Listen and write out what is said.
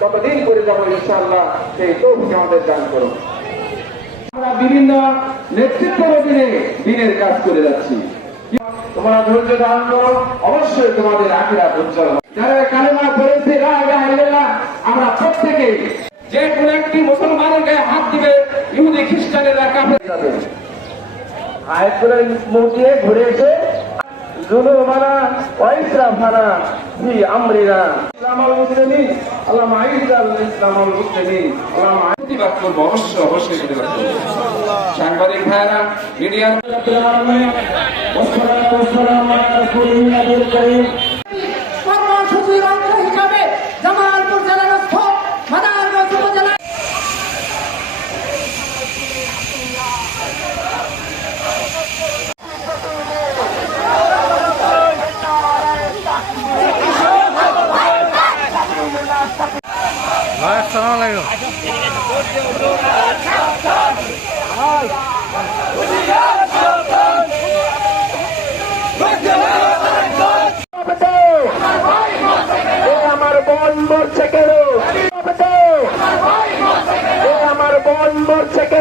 ততদিন করে যাবো ইনশাআল্লাহ। সেই তৌফিক আমাদের দান করুন। আমরা বিভিন্ন নেতৃত্বের অধীনে দিনের কাজ করে যাচ্ছি। তোমরা ধৈর্য ধারণ করো, অবশ্যই তোমাদের আখিরাত উজ্জ্বল হবে। যারা কালেমা পড়েছে লা ইলাহা ইল্লাল্লাহ, আমরা প্রত্যেকেই যে কোনো একটি মুসলমানের গায়ে হাত দিবে, ইহুদি খ্রিস্টানেরা কাফের যাবে। আয়াতগুলোর মুখ দিয়ে ঘুরে এসে জুলুমানা ওয়া ইসরাফানা ফি আমরিনা ইসলামুল মুসলিমিন আল্লাহুম্মা আইযাল ইসলামুল মুসলিমিন আল্লাহুম্মা প্রতিবাদ করব, অবশ্যই প্রতিবাদ করব। সাংবাদিক ভাইরা, মিডিয়ার ওয়াসসালাতু ওয়াসসালামু আলা রাসূলিল নবীল কারীম। কর্মসূচির অংশ হিসাবে জামালপুর জেলাস্থ মাদারগঞ্জ উপজেলা আমার বোন মরছে কেন? আমার বোন মরছে কেন?